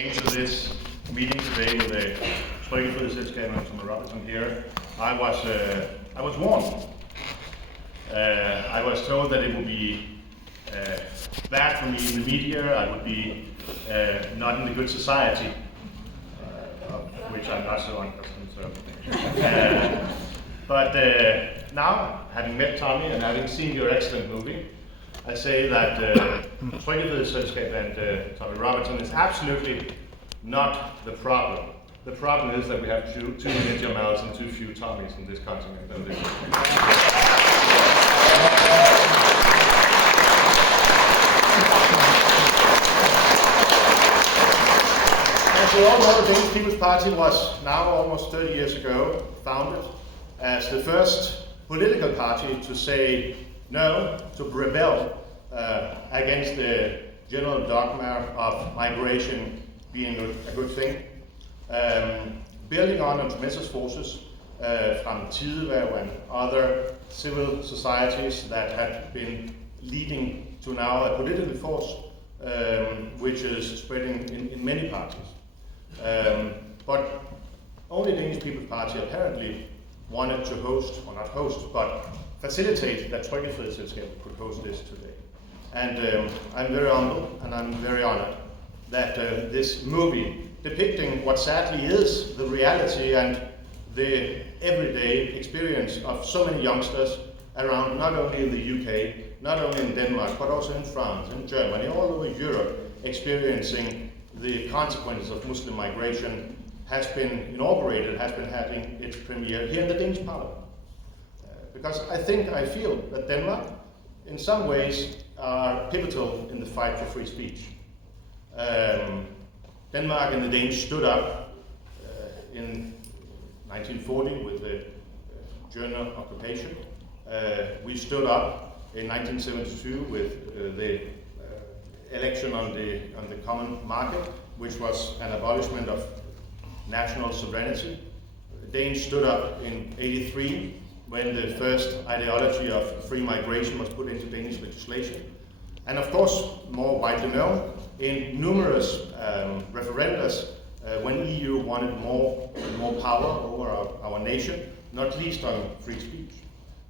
came to this meeting today with the Fællessalen Christiansborg here, I was warned. I was told that it would be bad for me in the media. I would be not in the good society, of which I'm not so unaccustomed. But now, having met Tommy and having seen your excellent movie, I say that Fællessalen and Tommy Robertson is absolutely not the problem. The problem is that we have too many Jamals and too few Tommies in this continent. And as you all know, the Danish People's Party was now almost 30 years ago founded as the first political party to say no, to rebel against the general dogma of migration being a good thing. Building on Messerschmidts forces from Tidehverv and other civil societies that had been leading to now a political force which is spreading in many parties. But only the Danish People's Party apparently wanted to host, or not host, but facilitate that Fællessalen could host this today. And I'm very humble and I'm very honored that this movie, depicting what sadly is the reality and the everyday experience of so many youngsters around, not only in the UK, not only in Denmark, but also in France, in Germany, all over Europe, experiencing the consequences of Muslim migration, has been inaugurated, has been having its premiere here in the Danish Parliament. Because I feel that Denmark, in some ways, are pivotal in the fight for free speech. Denmark and the Danes stood up in 1940 with the German occupation. We stood up in 1972 with the election on the common market, which was an abolishment of national sovereignty. The Danes stood up in '83 when the first ideology of free migration was put into Danish legislation. And of course, more widely known, in numerous referendums when EU wanted more power over our nation, not least on free speech,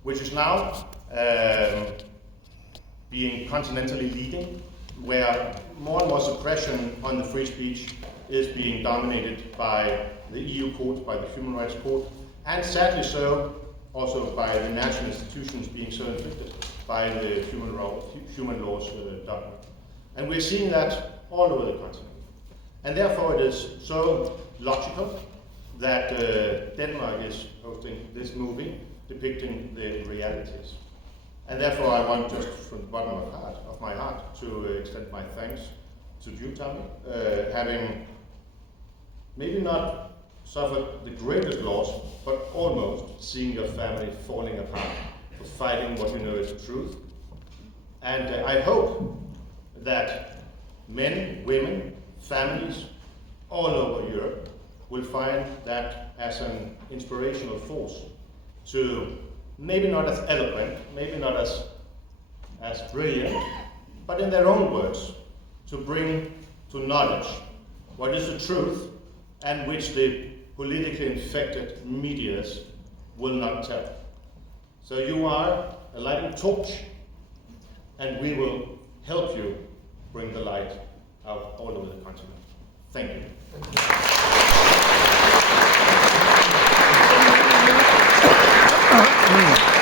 which is now being continentally leading, where more and more suppression on the free speech is being dominated by the EU court, by the Human Rights Court, and sadly so, also by the national institutions being so inflicted by the human laws dogma. And we're seeing that all over the continent. And therefore it is so logical that Denmark is hosting this movie depicting the realities. And therefore I want just from the bottom of my heart to extend my thanks to you, Tommy, having maybe not suffered the greatest loss, but almost seeing your family falling apart for fighting what you know is the truth. And I hope that men, women, families all over Europe will find that as an inspirational force to, maybe not as eloquent, maybe not as brilliant, but in their own words, to bring to knowledge what is the truth and which the politically infected medias will not tell. So you are a lighting torch, and we will help you bring the light out all over the continent. Thank you.